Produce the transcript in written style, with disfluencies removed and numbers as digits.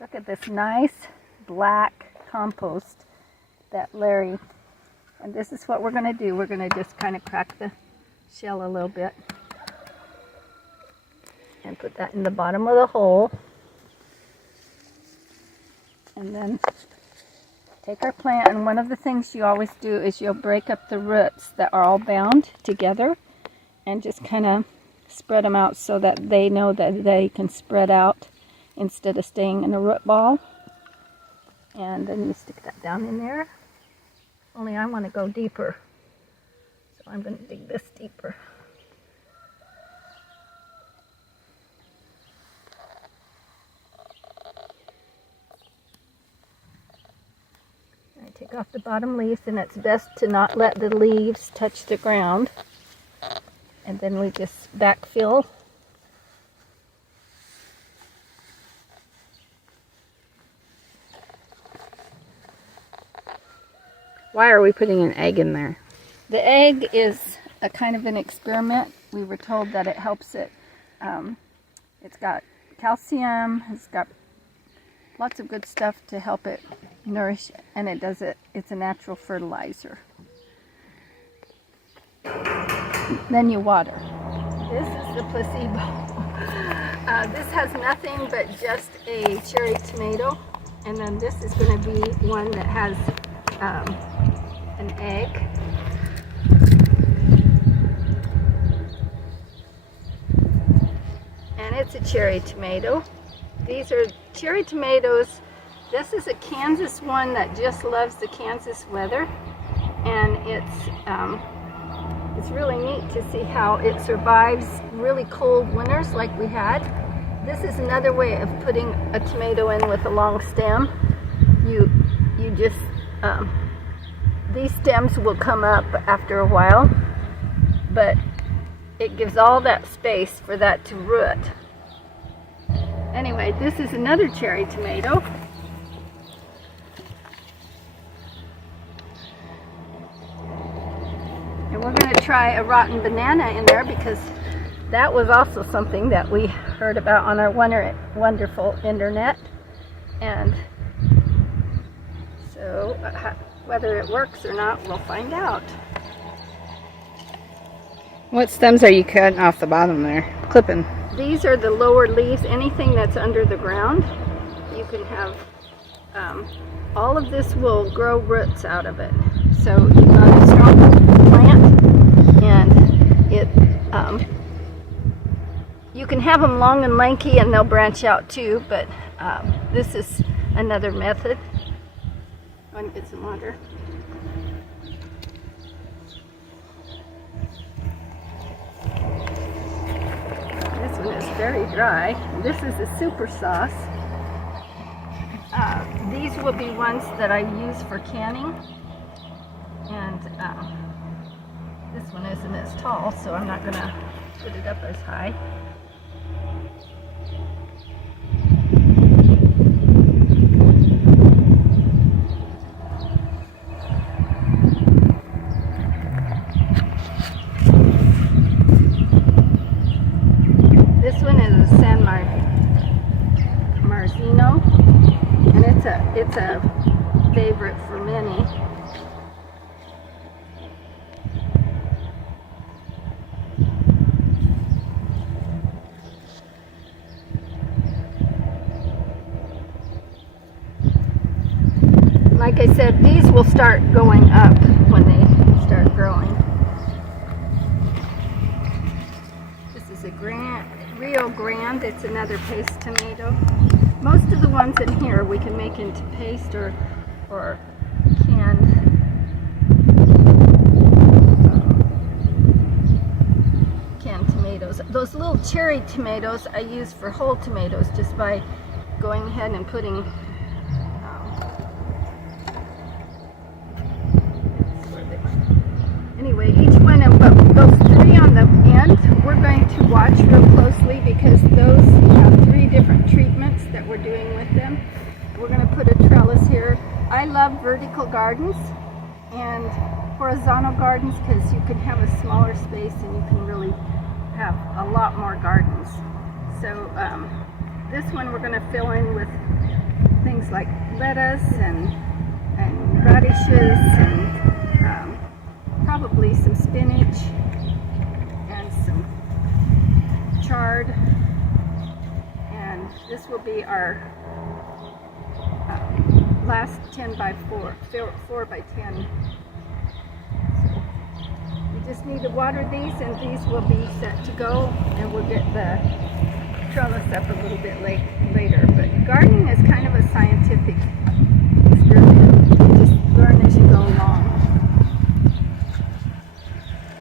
Look at this nice black compost that Larry, and this is what we're going to do. We're going to just kind of crack the shell a little bit and put that in the bottom of the hole. And then take our plant, and one of the things you always do is you'll break up the roots that are all bound together and just kind of spread them out so that they know that they can spread out instead of staying in a root ball. And then you stick that down in there. Only I want to go deeper, so I'm going to dig this deeper. I take off the bottom leaves, and it's best to not let the leaves touch the ground. And then we just backfill. Why are we putting an egg in there? The egg is a kind of an experiment. We were told that it helps it. It's got calcium, it's got lots of good stuff to help it nourish, and it's a natural fertilizer. Then you water. This is the placebo. This has nothing but just a cherry tomato, and then this is going to be one that has an egg. And it's a cherry tomato. These are cherry tomatoes. This is a Kansas one that just loves the Kansas weather, and it's really neat to see how it survives really cold winters like we had. This is another way of putting a tomato in with a long stem. You just these stems will come up after a while, but it gives all that space for that to root. Anyway, this is another cherry tomato. And we're going to try a rotten banana in there, because that was also something that we heard about on our wonderful internet. And so whether it works or not, we'll find out. What stems are you cutting off the bottom there? Clipping. These are the lower leaves. Anything that's under the ground, you can have, all of this will grow roots out of it. So you've got a strong plant, and you can have them long and lanky and they'll branch out too, but this is another method. I'm going to get some water. This one is very dry. This is a super sauce. These will be ones that I use for canning, and this one isn't as tall, so I'm not going to put it up as high. This one is a San Marzino, and it's a favorite for many. Like I said, these will start going up when they start growing. This is a Rio Grande. It's another paste tomato. Most of the ones in here we can make into paste or canned tomatoes. Those little cherry tomatoes I use for whole tomatoes, just by going ahead and putting anyway, each one of those three on the end, we're going to watch real closely, because those have 3 different treatments that we're doing with them. We're going to put a trellis here. I love vertical gardens and horizontal gardens, because you can have a smaller space and you can really have a lot more gardens. So this one we're going to fill in with things like lettuce and radishes and probably some spinach and some chard. And this will be our last 10 by 4 by 10. So we just need to water these, and these will be set to go, and we'll get the trellis up a little bit later. But gardening is kind of a scientific